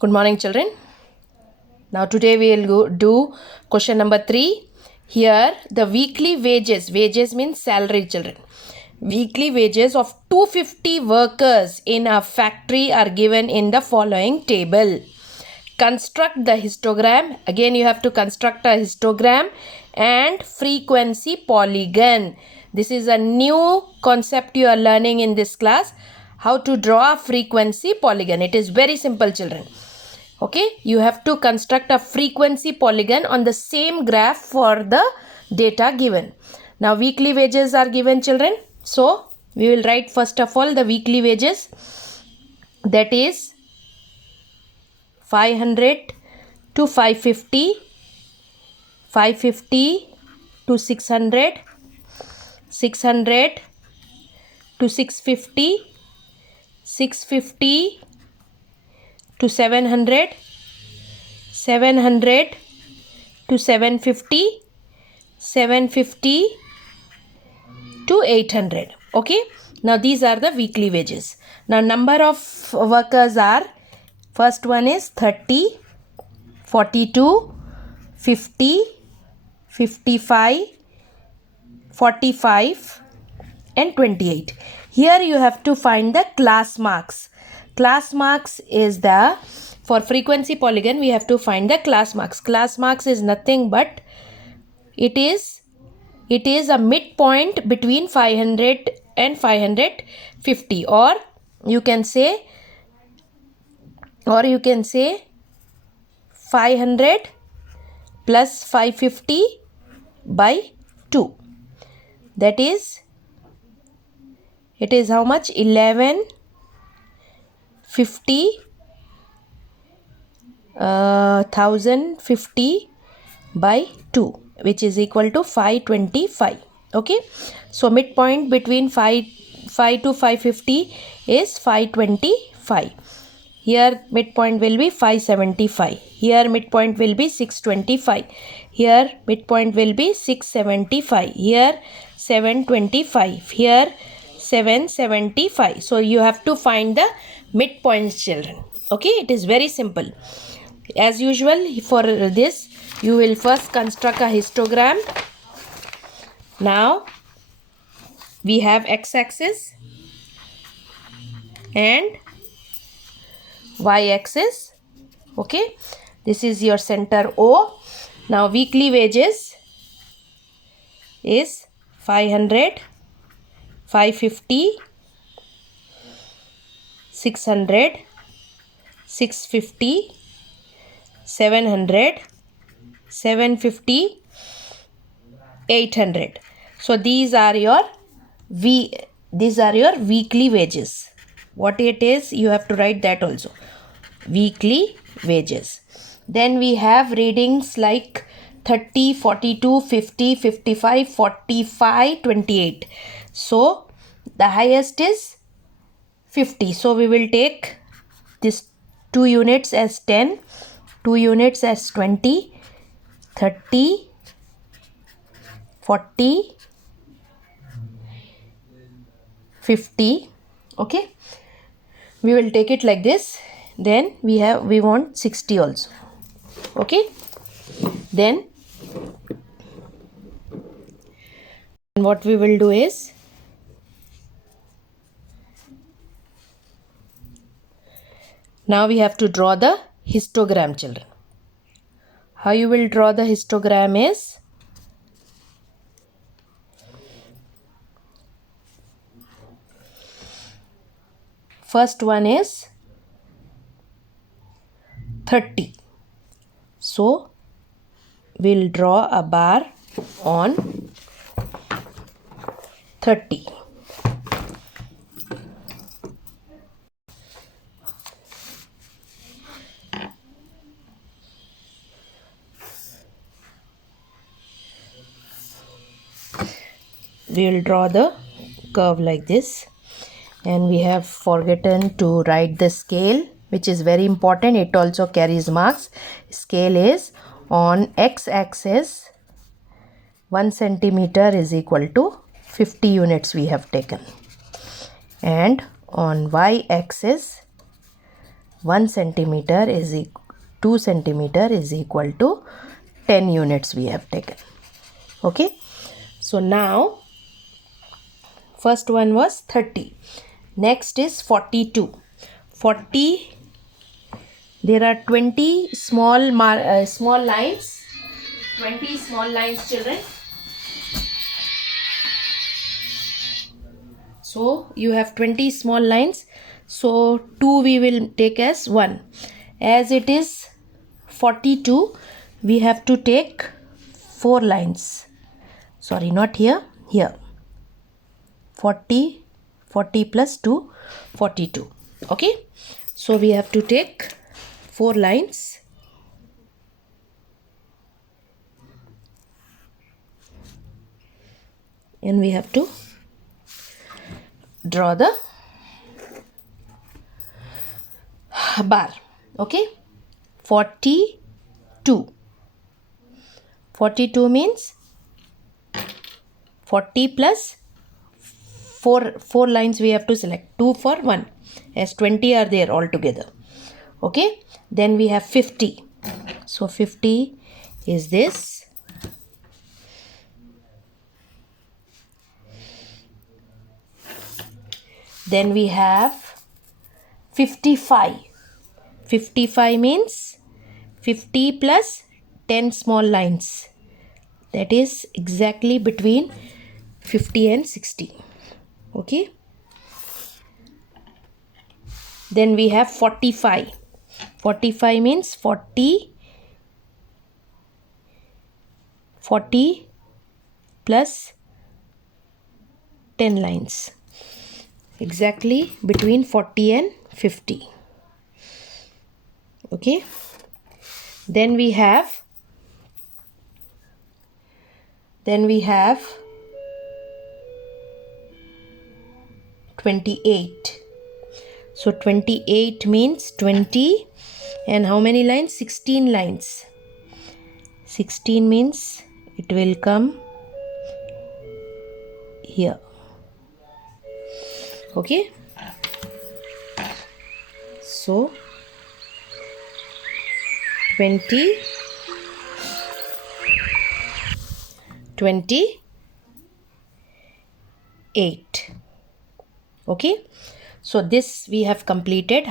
Good morning, children. Now today we will do question number 3. Here the weekly wages means salary, children. Weekly wages of 250 workers in a factory are given in the following table. Construct the histogram. Again you have to construct a histogram and frequency polygon. This is a new concept you are learning in this class. How to draw a frequency polygon. It is very simple, children. Okay, you have to construct a frequency polygon on the same graph for the data given. Now weekly wages are given, children. So we will write first of all the weekly wages, that is 500 to 550, 550 to 600, 600 to 650, 650 to 700, 700 to 750, 750 to 800. Okay, now these are the weekly wages. Now number of workers are, first one is 30, 42, 50, 55, 45 and 28. Here you have to find the class marks. Class marks is the, for frequency polygon we have to find the class marks. Class marks is nothing but it is a midpoint between 500 and 550, or you can say 500 plus 550 by 2. That is, it is how much? 1050 by 2, which is equal to 525. Okay, so midpoint between 5 to 550 is 525. Here midpoint will be 575. Here midpoint will be 625. Here midpoint will be 675. Here 725. Here 775. So you have to find the midpoints, children. Okay, it is very simple. As usual, for this you will first construct a histogram. Now we have x-axis and y-axis. Okay, this is your center O. Now weekly wages is 500, 550, 600, 650, 700, 750, 800. So these are your weekly wages. What it is, you have to write that also. Weekly wages. Then we have readings like 30, 42, 50, 55, 45, 28. So the highest is 50. So we will take this 2 units as 10, 2 units as 20, 30, 40, 50. Okay, we will take it like this. Then we want 60 also. Okay, then what we will do is, now we have to draw the histogram, children. How you will draw the histogram is, first one is 30. So we'll draw a bar on 30. We will draw the curve like this, and we have forgotten to write the scale, which is very important. It also carries marks. Scale is on x-axis 1 centimeter is equal to 50 units we have taken, and on y-axis 1 centimeter is 2 centimeter is equal to 10 units we have taken. Okay, so now first one was 30. Next is 42. 40, there are 20 small lines. 20 small lines, children. So you have 20 small lines. So 2 we will take as 1. As it is 42, we have to take 4 lines. Sorry, not here, here. 40 plus 2, 42. Okay, so we have to take 4 lines. And we have to draw the bar. Okay, 42. 42 means 40 plus 4 lines we have to select. 2 for 1, as 20 are there altogether. Okay, then we have 50. So 50 is this. Then we have 55. 55 means 50 plus 10 small lines. That is exactly between 50 and 60. Okay. Then we have 45. 45 means 40 plus 10 lines. Exactly between 40 and 50. Okay. Then we have 28. So 28 means 20 and how many lines? 16 lines. 16 means it will come here. Okay, so 28. Okay, so this we have completed.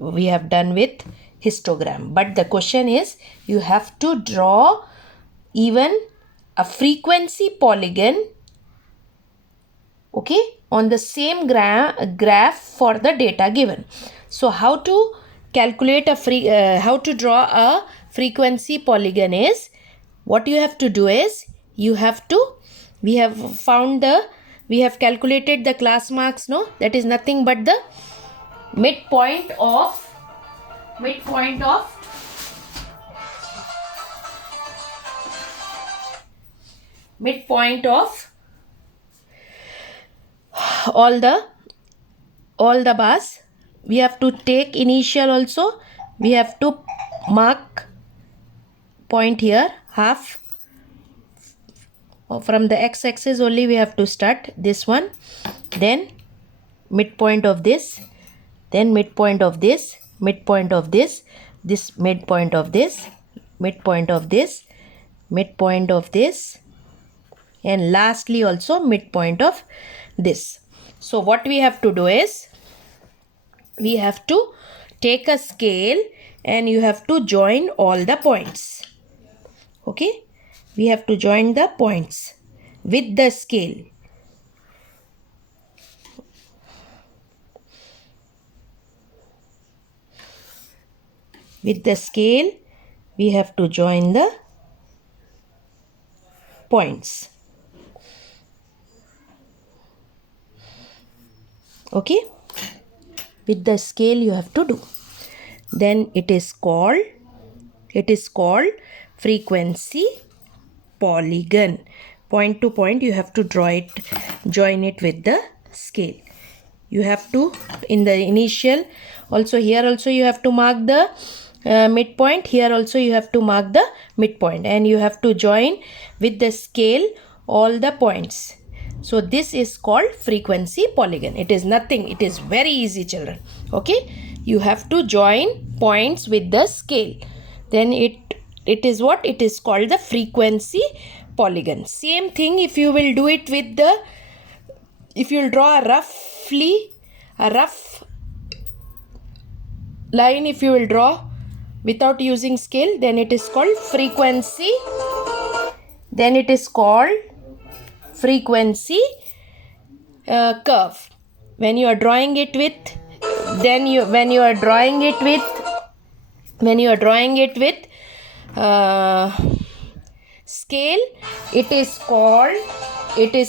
We have done with histogram, but the question is you have to draw even a frequency polygon, okay, on the same graph for the data given. So how to calculate how to draw a frequency polygon is, what you have to do is we have calculated the class marks, no, that is nothing but the midpoint of all the bars. We have to take initial also. We have to mark point here, half. From the x-axis only we have to start this one, then midpoint of this, then midpoint of this, midpoint of this, this midpoint of this, midpoint of this, midpoint of this, and lastly also midpoint of this. So what we have to do is we have to take a scale and you have to join all the points. Okay, we have to join the points with the scale. With the scale we have to join the points. Okay, with the scale you have to do. Then it is called frequency polygon. Point to point you have to draw it, join it with the scale. You have to, in the initial also, here also you have to mark the midpoint, here also you have to mark the midpoint, and you have to join with the scale all the points. So this is called frequency polygon. It is nothing, it is very easy, children. Okay, you have to join points with the scale. Then it is what? It is called the frequency polygon. Same thing if you will do it with the, if you will draw a rough line, if you will draw without using scale, then it is called frequency. Then it is called frequency curve. When you are drawing it with, when you are drawing it with scale, it is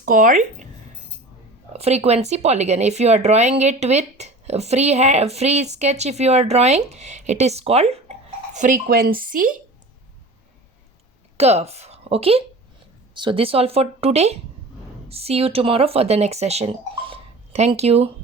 called frequency polygon. If you are drawing it with free sketch, if you are drawing, it is called frequency curve. Okay, so this all for today. See you tomorrow for the next session. Thank you.